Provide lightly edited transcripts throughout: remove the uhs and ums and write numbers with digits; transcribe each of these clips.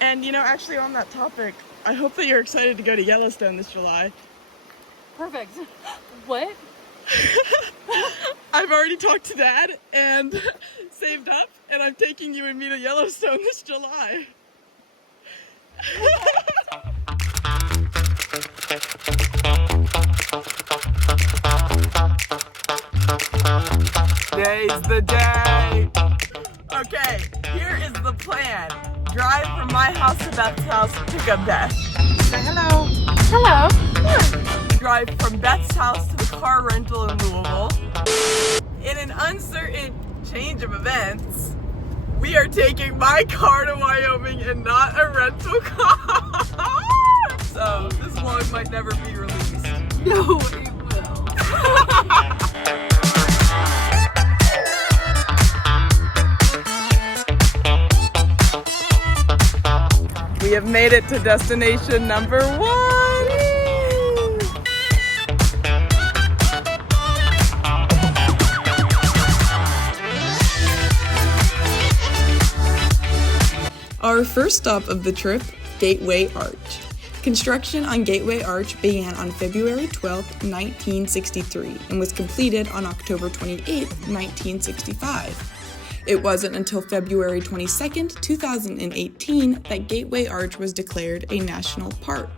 And actually on that topic, I hope that you're excited to go to Yellowstone this July. Perfect. What? I've already talked to Dad and saved up, and I'm taking you and me to Yellowstone this July. Today's the day! Okay, here is the plan. Drive from my house to Beth's house, pick up Beth. Say hello. Hello. Drive from Beth's house to the car rental in Louisville. In an uncertain change of events, we are taking my car to Wyoming and not a rental car. So this vlog might never be released. No, it will. We have made it to destination number 1. Our first stop of the trip, Gateway Arch. Construction on Gateway Arch began on February 12, 1963, and was completed on October 28, 1965. It wasn't until February 22, 2018, that Gateway Arch was declared a national park.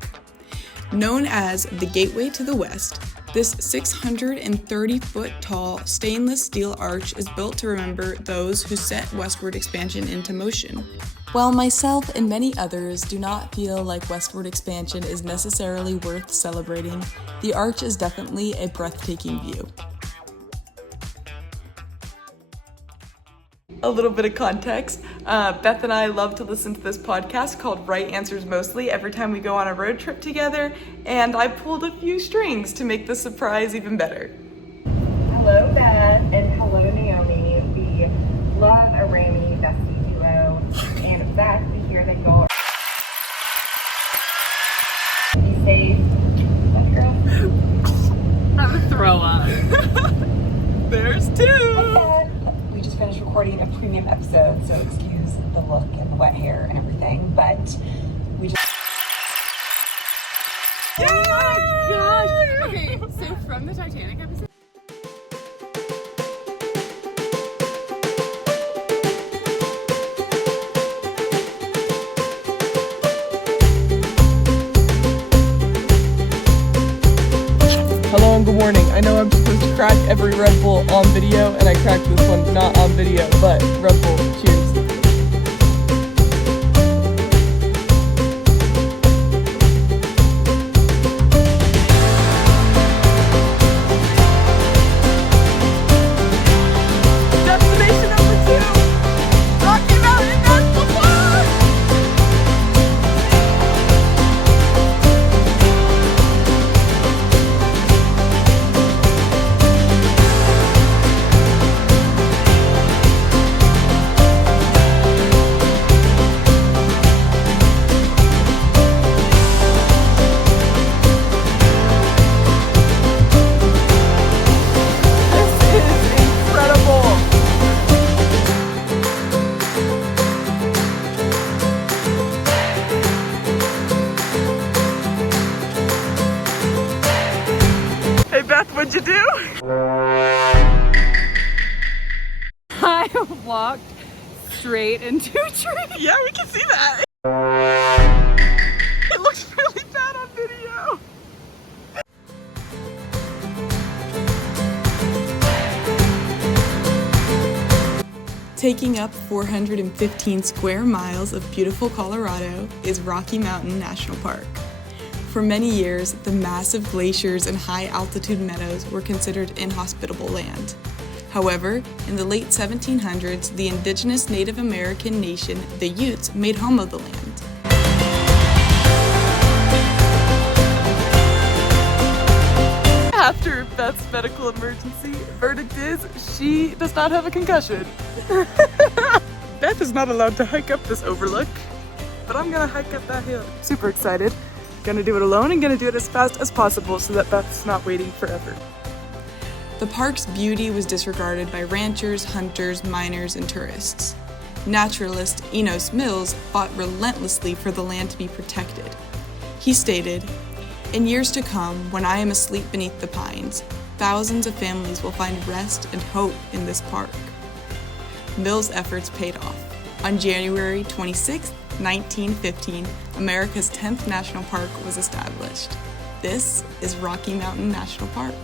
Known as the Gateway to the West, this 630-foot tall stainless steel arch is built to remember those who set westward expansion into motion. While myself and many others do not feel like westward expansion is necessarily worth celebrating, the arch is definitely a breathtaking view. A little bit of context. Beth and I love to listen to this podcast called Right Answers Mostly every time we go on a road trip together, and I pulled a few strings to make the surprise even better. Hello, Beth, and hello, Naomi. We love a rainy, dusty duo, and Beth, we hear that you'll be safe. That girl? I'm gonna throw up. There's two! We just finished recording a premium episode, so excuse the look and the wet hair and everything, but we just... Oh my gosh! Okay, so from the Titanic episode. Hello and good morning. I know I'm supposed to crack every Red Bull on video, and I cracked this one not on video, but Red Bull, cheers. Destination number 2, Rocky Mountain National Park! Hey Beth, what'd you do? I walked straight into a tree. Yeah, we can see that. It looks really bad on video. Taking up 415 square miles of beautiful Colorado is Rocky Mountain National Park. For many years, the massive glaciers and high-altitude meadows were considered inhospitable land. However, in the late 1700s, the indigenous Native American nation, the Utes, made home of the land. After Beth's medical emergency, verdict is she does not have a concussion. Beth is not allowed to hike up this overlook, but I'm gonna hike up that hill. Super excited. Gonna do it alone and gonna do it as fast as possible so that Beth's not waiting forever. The park's beauty was disregarded by ranchers, hunters, miners, and tourists. Naturalist Enos Mills fought relentlessly for the land to be protected. He stated, "In years to come, when I am asleep beneath the pines, thousands of families will find rest and hope in this park." Mills' efforts paid off. On January 26, 1915, America's 10th national park was established. This is Rocky Mountain National Park.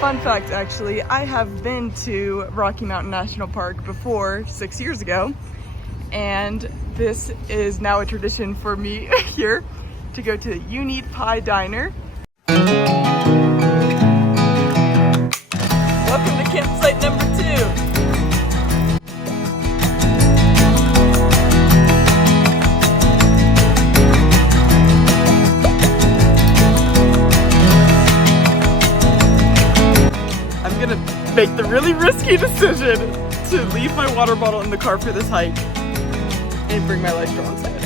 Fun fact, actually, I have been to Rocky Mountain National Park before 6 years ago, and this is now a tradition for me here to go to You Need Pie Diner. Welcome to campsite number 2. Make the really risky decision to leave my water bottle in the car for this hike and bring my life straw instead.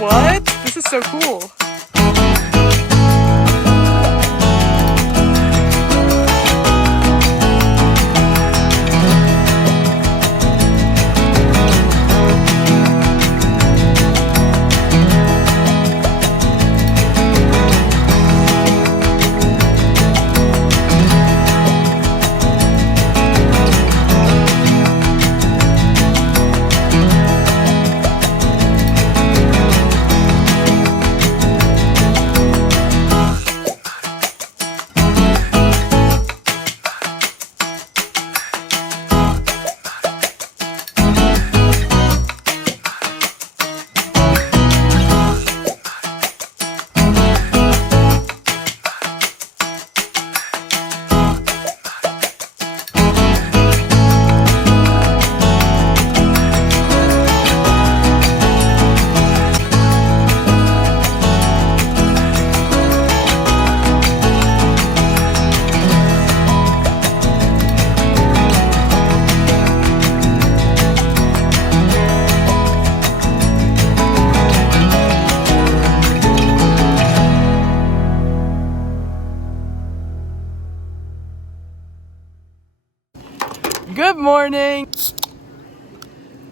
What? This is so cool. Good morning!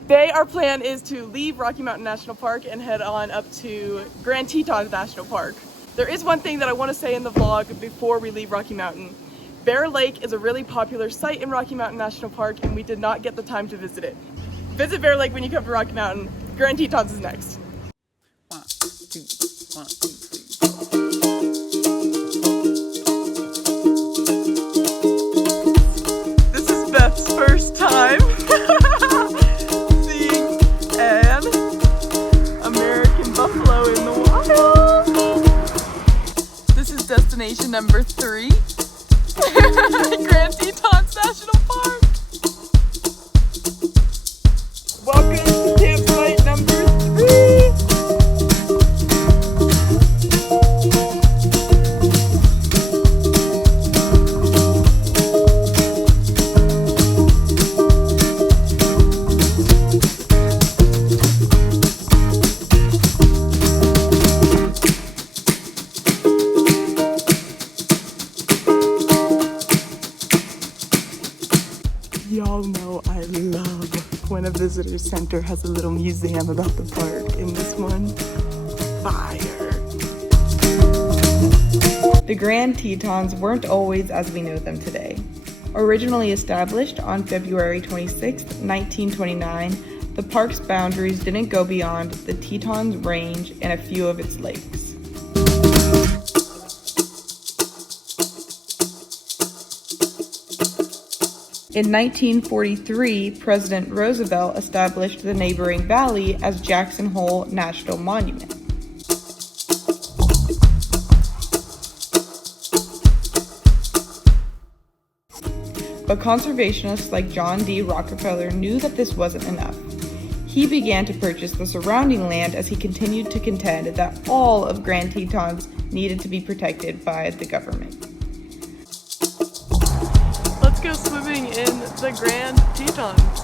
Today our plan is to leave Rocky Mountain National Park and head on up to Grand Tetons National Park. There is one thing that I want to say in the vlog before we leave Rocky Mountain. Bear Lake is a really popular site in Rocky Mountain National Park and we did not get the time to visit it. Visit Bear Lake when you come to Rocky Mountain. Grand Tetons is next. 1, 2, 1, 2, 3. Beth's first time seeing an American buffalo in the wild. This is destination number 3, Grand Tetons National Park. Welcome to campsite number 3. Y'all know I love when a visitor center has a little museum about the park. In this one, fire. The Grand Tetons weren't always as we know them today. Originally established on February 26, 1929, the park's boundaries didn't go beyond the Tetons Range and a few of its lakes. In 1943, President Roosevelt established the neighboring valley as Jackson Hole National Monument. But conservationists like John D. Rockefeller knew that this wasn't enough. He began to purchase the surrounding land as he continued to contend that all of Grand Tetons needed to be protected by the government. Let's go swimming in the Grand Tetons.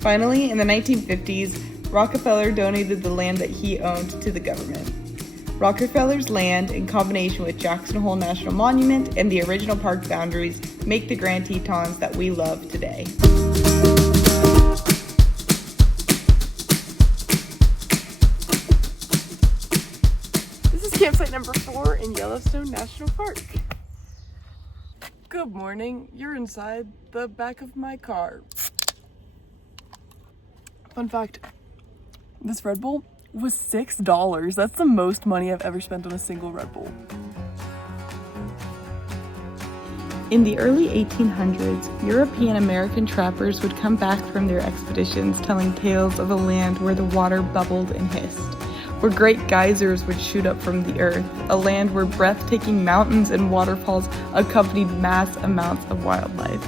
Finally, in the 1950s, Rockefeller donated the land that he owned to the government. Rockefeller's land, in combination with Jackson Hole National Monument and the original park boundaries, make the Grand Tetons that we love today. This is campsite number 4 in Yellowstone National Park. Good morning. You're inside the back of my car. Fun fact, this Red Bull was $6. That's the most money I've ever spent on a single Red Bull. In the early 1800s, European American trappers would come back from their expeditions telling tales of a land where the water bubbled and hissed, where great geysers would shoot up from the earth, a land where breathtaking mountains and waterfalls accompanied mass amounts of wildlife.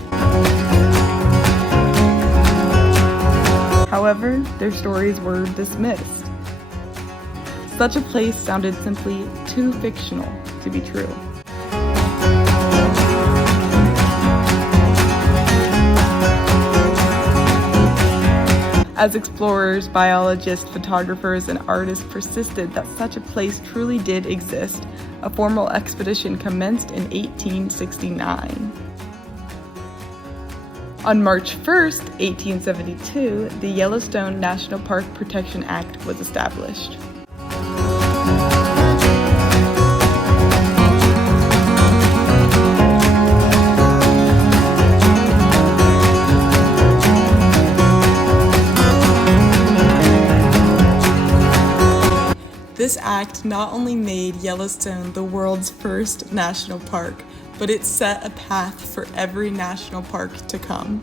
However, their stories were dismissed. Such a place sounded simply too fictional to be true. As explorers, biologists, photographers, and artists persisted that such a place truly did exist, a formal expedition commenced in 1869. On March 1st, 1872, the Yellowstone National Park Protection Act was established. This act not only made Yellowstone the world's first national park, but it set a path for every national park to come.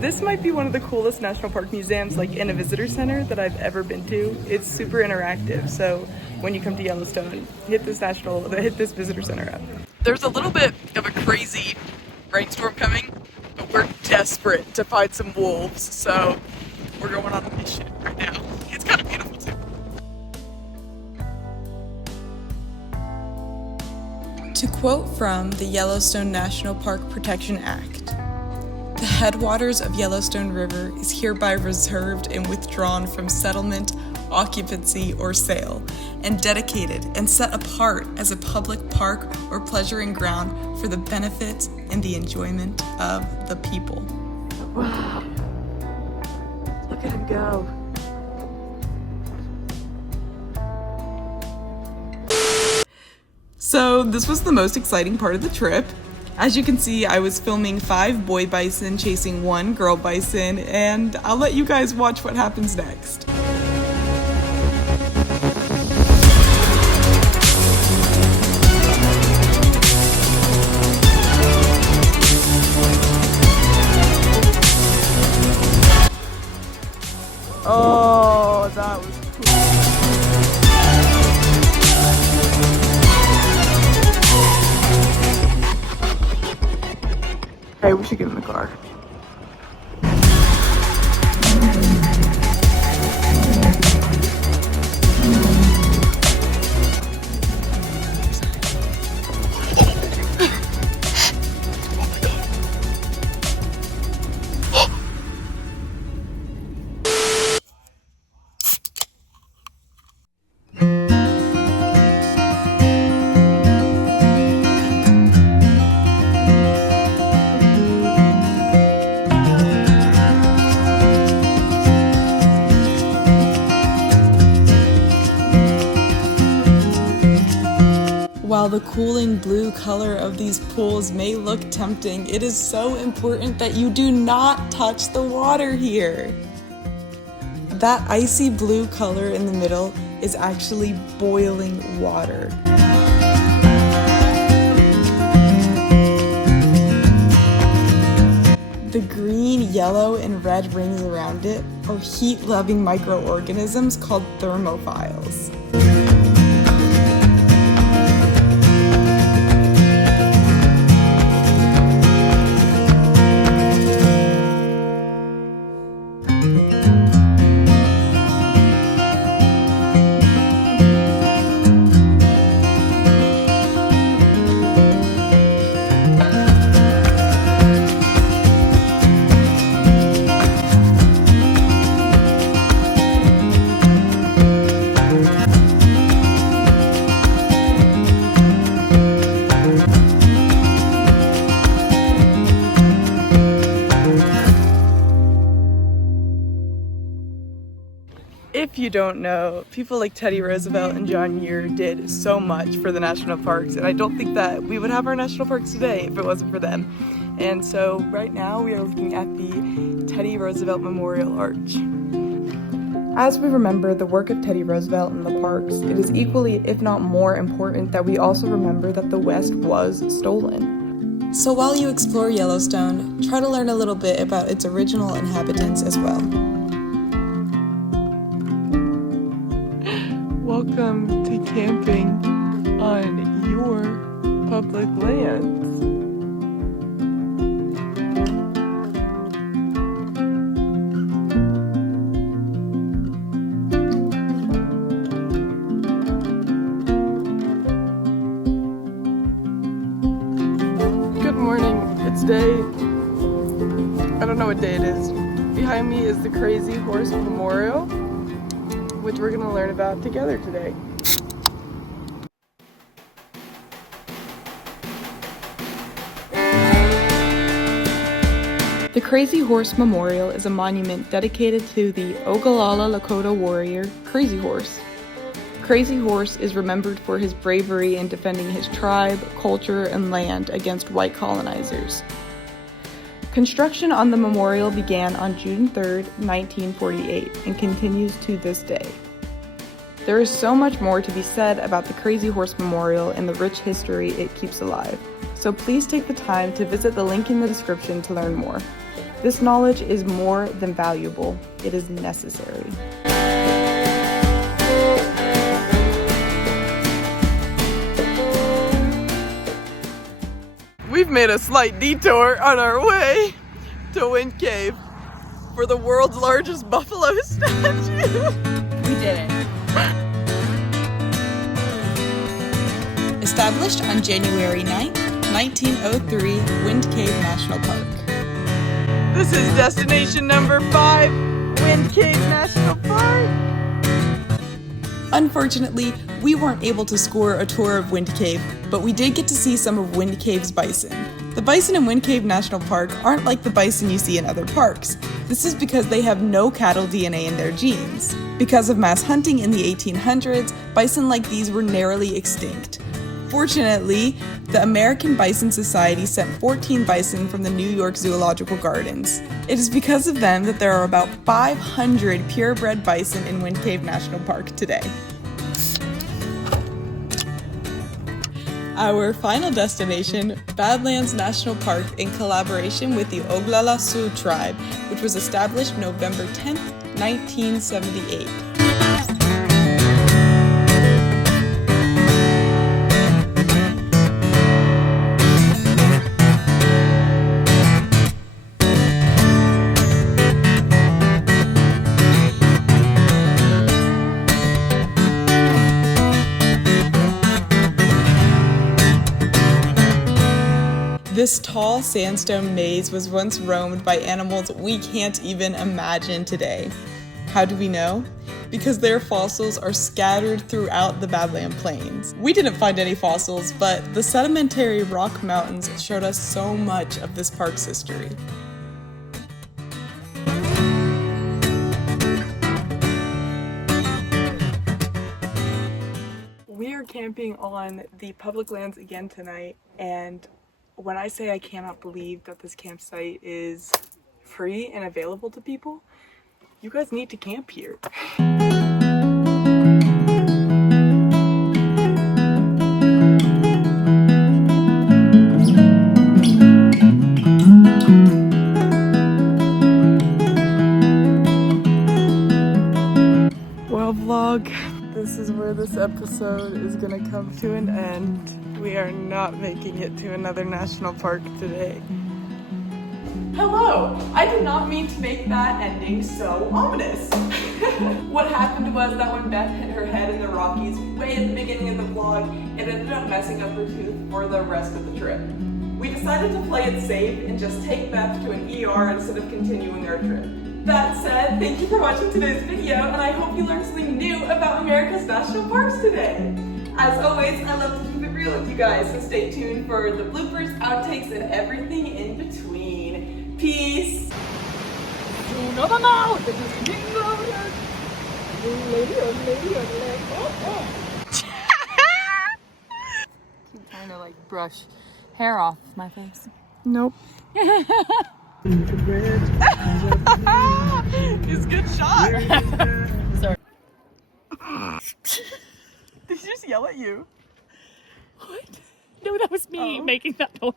This might be one of the coolest national park museums, like in a visitor center, that I've ever been to. It's super interactive, so when you come to Yellowstone, hit this visitor center up. There's a little bit of a crazy rainstorm coming, but we're desperate to find some wolves, so we're going on a mission right now. It's kind of beautiful too. To quote from the Yellowstone National Park Protection Act, "The headwaters of Yellowstone River is hereby reserved and withdrawn from settlement, occupancy, or sale, and dedicated and set apart as a public park or pleasuring ground for the benefit and the enjoyment of the people." Wow. Look at him go. So this was the most exciting part of the trip. As you can see, I was filming 5 boy bison chasing 1 girl bison, and I'll let you guys watch what happens next. Oh, that was cool. We should get in the car. While the cooling blue color of these pools may look tempting, it is so important that you do not touch the water here. That icy blue color in the middle is actually boiling water. The green, yellow, and red rings around it are heat-loving microorganisms called thermophiles. If you don't know, people like Teddy Roosevelt and John Muir did so much for the national parks, and I don't think that we would have our national parks today if it wasn't for them. And so right now we are looking at the Teddy Roosevelt Memorial Arch. As we remember the work of Teddy Roosevelt in the parks, it is equally, if not more important, that we also remember that the West was stolen. So while you explore Yellowstone, try to learn a little bit about its original inhabitants as well. Welcome to camping on your public lands. Good morning. It's day, I don't know what day it is. Behind me is the Crazy Horse Memorial, which we're going to learn about together today. The Crazy Horse Memorial is a monument dedicated to the Ogallala Lakota warrior, Crazy Horse. Crazy Horse is remembered for his bravery in defending his tribe, culture, and land against white colonizers. Construction on the memorial began on June 3, 1948, and continues to this day. There is so much more to be said about the Crazy Horse Memorial and the rich history it keeps alive, so please take the time to visit the link in the description to learn more. This knowledge is more than valuable, it is necessary. We've made a slight detour on our way to Wind Cave for the world's largest buffalo statue. We did it. Established on January 9th, 1903, Wind Cave National Park. This is destination number 5, Wind Cave National Park. Unfortunately, we weren't able to score a tour of Wind Cave, but we did get to see some of Wind Cave's bison. The bison in Wind Cave National Park aren't like the bison you see in other parks. This is because they have no cattle DNA in their genes. Because of mass hunting in the 1800s, bison like these were narrowly extinct. Fortunately, the American Bison Society sent 14 bison from the New York Zoological Gardens. It is because of them that there are about 500 purebred bison in Wind Cave National Park today. Our final destination, Badlands National Park, in collaboration with the Oglala Sioux tribe, which was established November 10, 1978. This tall sandstone maze was once roamed by animals we can't even imagine today. How do we know? Because their fossils are scattered throughout the Badlands plains. We didn't find any fossils, but the sedimentary rock mountains showed us so much of this park's history. We are camping on the public lands again tonight, and when I say I cannot believe that this campsite is free and available to people, you guys need to camp here. Well, vlog, this is where this episode is gonna come to an end. We are not making it to another national park today. Hello! I did not mean to make that ending so ominous. What happened was that when Beth hit her head in the Rockies way at the beginning of the vlog, it ended up messing up her tooth for the rest of the trip. We decided to play it safe and just take Beth to an ER instead of continuing our trip. That said, thank you for watching today's video, and I hope you learned something new about America's national parks today. As always, I love to keep it real with you guys, so stay tuned for the bloopers, outtakes, and everything in between. Peace! Keep trying to like brush hair off my face. Nope. It's a good shot. Sorry. Did she just yell at you? What? No, that was me making that noise.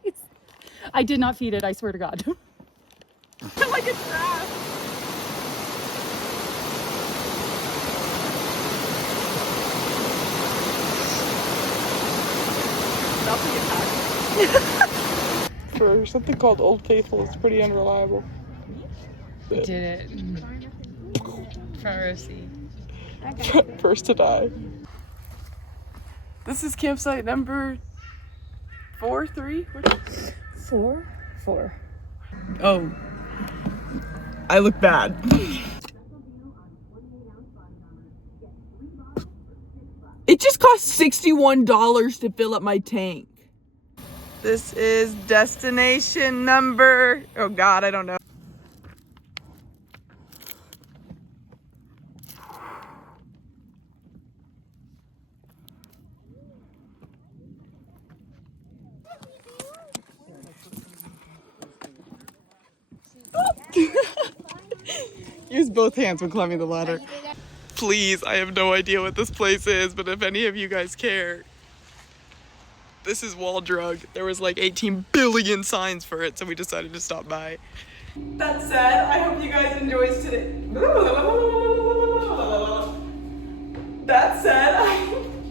I did not feed it, I swear to God. Like a trap. For something called Old Faithful, it's pretty unreliable. We did it. Front row seat. First to die. This is campsite number 4, 3? 4? Oh. I look bad. It just cost $61 to fill up my tank. This is destination number, oh God, I don't know. Use both hands when climbing the ladder. Please, I have no idea what this place is, but if any of you guys care, this is Wall Drug. There was like 18 billion signs for it, so we decided to stop by. That said, I hope you guys enjoyed today. That said,